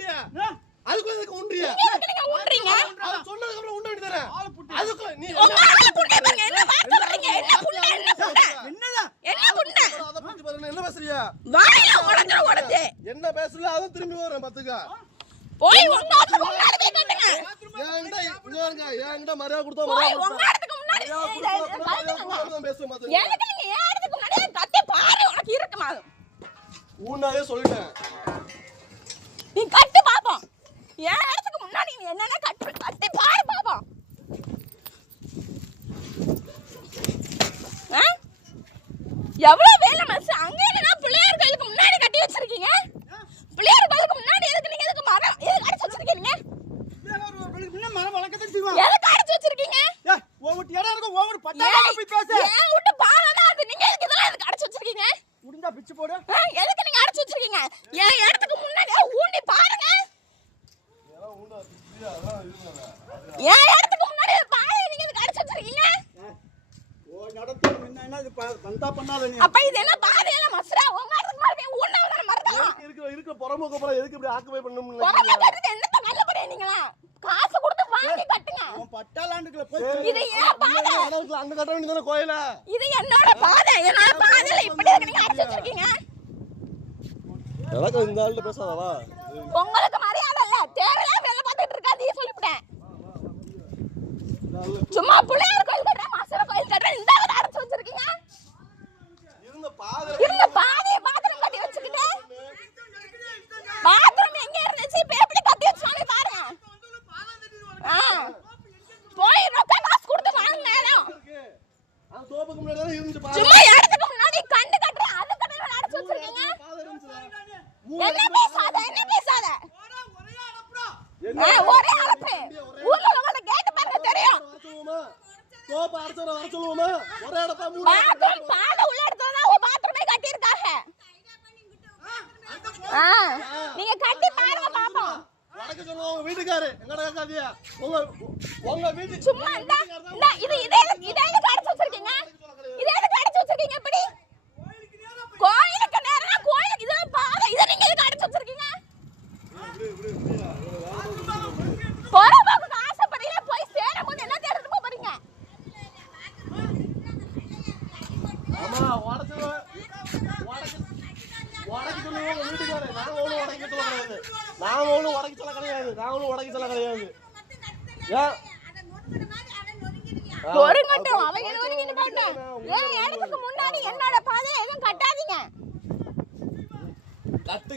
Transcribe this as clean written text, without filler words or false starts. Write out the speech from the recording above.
உண்றியா அதுக்குள்ள எதுக்கு உண்றியா நீங்க உண்றீங்க அவன் சொன்னதுக்கு அப்புறம் உண்ட வேண்டியதானே அதுக்குள்ள நீ உங்க ஆள புடிங்க என்ன வார்த்தை சொல்றீங்க என்ன புண்ண என்னடா என்ன புண்ண அத பத்தி பாருங்க என்ன பேசுறியா வாயில உடைச்சு என்ன பேசல அத திரும்பி வரேன் பாத்துக்க போய் உங்க ஆத்துக்கு முன்னாடி போய் கட்டுங்க என்கிட்ட மரியாதை கொடுத்தா போய் உங்க ஆத்துக்கு முன்னாடி பேசுவேன் பாத்துக்க எனக்கு நீங்க ஏன் ஆத்துக்கு முன்னாடி கட்டி பாரு உனக்கு இருக்குமா ஊனாவே சொல்லிட்டேன் நீ கட்டி பாப்போம் ஏன் ஆத்துக்கு முன்னாடி நீ என்னென்ன கட்டி பாரு பாப்போம் எவ்வளவு வேலை மனசு அங்க என்னன்னா பிள்ளையார் கோயிலுக்கு முன்னாடி கட்டி வச்சிருக்கீங்க பிள்ளையார் கோயிலுக்கு முன்னாடி எதுக்கு நீங்க எதுக்கு மரம் எதுக்கு அடிச்சு வச்சிருக்கீங்க மரம் வளர்க்கதான் செய்வான் எதுக்கு அடிச்சு வச்சிருக்கீங்க ஒவ்வொரு இடம் இருக்கும் ஒவ்வொரு பட்டாளம் போய் பேச ஏன் விட்டு பாறடா அது நீங்க எதுக்கு இதெல்லாம் எதுக்கு அடிச்சு வச்சிருக்கீங்க முடிஞ்சா பிச்சு போடு எதுக்கு நீங்க அடிச்சு வச்சிருக்கீங்க என் இடத்துக்கு முன்னாடி ஊண்டி பாருங்க என் இடத்துக்கு முன்னாடி பாரு நீங்க எதுக்கு அடிச்சு வச்சிருக்கீங்க அப்ப இது என்ன பாதையில மஸ்ரா உங்க இடத்துக்கு மாதிரி ஊண்டவன மறக்கலாம் இருக்கு புறமுக புறம் எதுக்கு இப்படி ஆக்குபை பண்ணனும்னு புறமுக கட்டுறது என்னத்த நல்ல படி நீங்களா காசு கொடுத்து வாங்கி கட்டுங்க பட்டாளாண்டுக்குள்ள போய் இது ஏன் பாதை அந்த கட்ட வேண்டியதான கோயில இது என்னோட பாதை என்னோட பாதையில இப்படி இருக்கு நீங்க அடிச்சு வச்சிருக்கீங்க எனக்கு இந்த ஆள்கிட்ட பேசாதவா உங்களுக்கு மரியாதை இல்ல தேவையில்லாம வேலை பார்த்துட்டு இருக்காதீங்க சொல்லிவிட்டேன் சும்மா பிள்ளையார் கோயில் கட்டுறேன் மாசர கோயில் கட்டுறேன் இந்த அளவு அடைச்சு வச்சிருக்கீங்க இருந்த பாதையை பாத்ரூம் கட்டி வச்சுக்கிட்டு பாத்ரூம் எங்க இருந்துச்சு இப்ப எப்படி கட்டி வச்சாலே பாருங்க போய் ரொக்க காசு கொடுத்து வாங்குங்க சும்மா இடத்துக்கு முன்னாடி கண்டு கட்டுறேன் அது கடையில அடைச்சு வச்சிருக்கீங்க என்ன பேசாத ஒரே அளப்பு ஊர்ல உங்களோட கேட் பாருங்க தெரியும் கோப அரைச்சவரை வர சொல்லுவோமா ஒரே இடத்த மூணு பாத்ரூம் பாதை உள்ள இடத்துல தான் ஒரு பாத்ரூமே கட்டி இருக்காங்க நீங்க கட்டி பாருங்க பாப்போம் வடக்கு சொல்லுங்க உங்க வீட்டுக்காரு எங்கடா கேக்காதீங்க உங்க வீட்டு சும்மா இந்த இது எதுக்கு அடிச்சு வச்சிருக்கீங்க இது எதுக்கு அடிச்சு வச்சிருக்கீங்க இப்படி கோயிலுக்கு நேரா கோயிலுக்கு இதெல்லாம் பாதை இத நீங்க எதுக்கு அடிச்சு வச்சிருக்கீங்க போறவங்க ஆசைப்படல போய் சேரும்போது என்ன தேடிட்டு போறீங்க ஆமா வடக்கு சொல்லுங்க உங்க வீட்டுக்காரு நான் ஒண்ணும் வடக்கு சொல்ல கிடையாது நான் ஒண்ணும் வடக்கு சொல்ல கிடையாது ஏன் ஒரு மட்டும் அவங்க ஒருங்கிட்டு போட்டேன் ஏன் இடத்துக்கு முன்னாடி என்னோட பாதையை எதுவும் கட்டாதீங்க கட்டு